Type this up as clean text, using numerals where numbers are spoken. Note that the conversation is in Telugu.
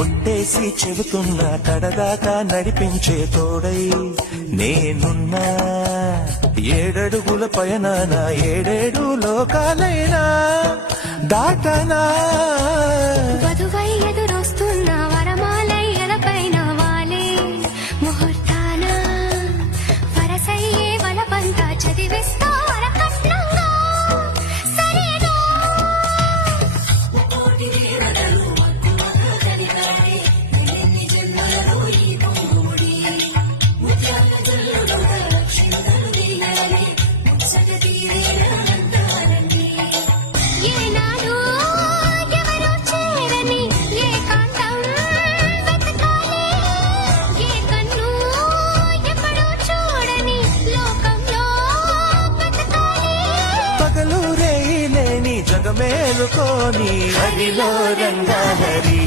ఒట్టేసి చెబుతున్నా కడదాకా నడిపించే తోడై నేనున్నా. 7 అడుగుల పయనాన 7 లోకాలైనా దాటనా. వధువై ఎదురొస్తున్న వరమాలై ఎలపైన వాలే ముహూర్తాన వరసయ్యే వలపంతా చదివిస్తా వరకట్నంగా. సరేనా ఏనాడు ఎవరో చేరని ఏకాంతం వెతకాలి. ఏ కన్ను ఎప్పుడూ చూడని లోకంలో బతకాలి. పగలు రేయి లేని జగమేలుకోని హరిలో రంగాహరి.